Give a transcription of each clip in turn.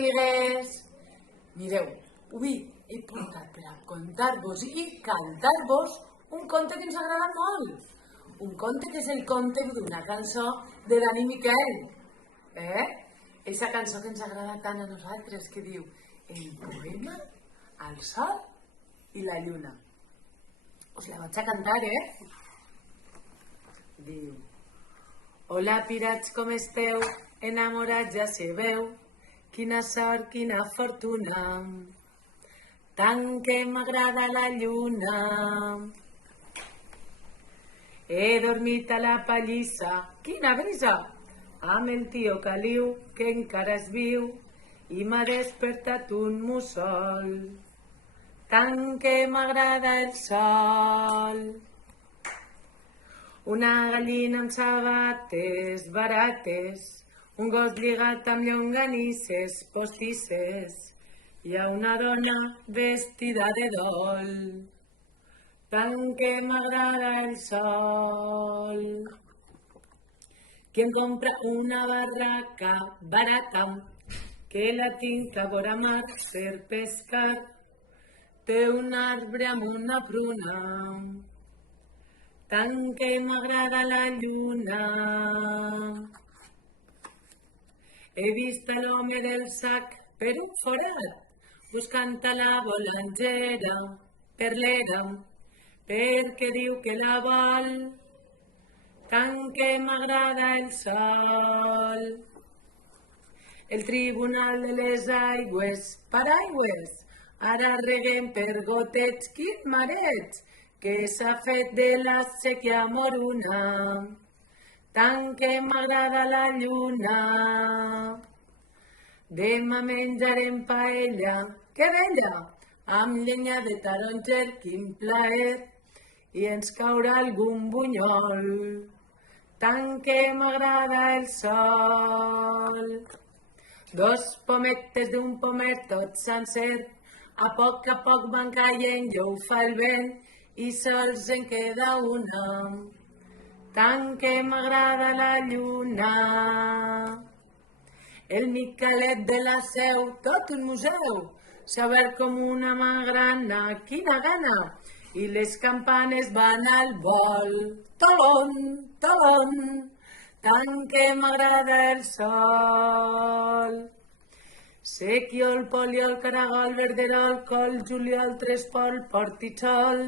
amigues! Mireu, avui he portat per a contar-vos i cantar-vos un conte que ens agrada molt. Un conte que és el conte d'una cançó de Dani Miquel. Esa cançó que ens agrada tant a nosaltres, que diu el poema, el sol i la lluna. Us la vaig a cantar, Diu: hola, pirats, com esteu? Enamorats ja se veu. Quina sort, quina fortuna. Tant que m'agrada la lluna. He dormit a la pallissa. Quina brisa! Amb el tio Caliu, que encara és viu, i m'ha despertat un mussol. Tant que m'agrada el sol. Una gallina amb sabates barates, un gos lligat amb llonganisses postisses, hi ha una dona vestida de dol. Tant que m'agrada el sol. Qui em compra una barraca barata, que la tinc a vora mar per pescar, té un arbre amb una pruna. Tant que m'agrada la lluna. He vist l'home del sac per un forat, buscant a la bolangera per l'era, perquè diu que la vol. Tant que m'agrada el sol. El tribunal de les aigües, paraigües, ara reguem per gotets, quin mareig, que s'ha fet de la sèquia moruna. Tant que m'agrada la lluna. Demà menjarem paella, que bella, amb llenya de taronger, quin plaer, i ens caurà algun bunyol. Tant que m'agrada el sol. Dos pometes d'un pomer tot sencer, a poc van caient, jo ho fa el vent, i sols en queda una. Tant que m'agrada la lluna. El Miquelet de la Seu, tot un museu, saber com una magrana, quina gana, i les campanes van al vol. Tolon, tolon, tant que m'agrada el sol. Sequiol, poliol, caragol, verderol, col, juliol, trespol, portitxol,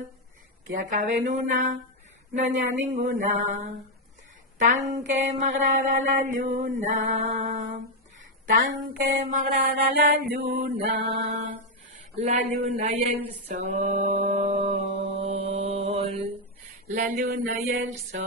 que acaben una, no n'hi ha ninguna. Tant que m'agrada la lluna. Tant que m'agrada la lluna i el sol. La lluna i el sol.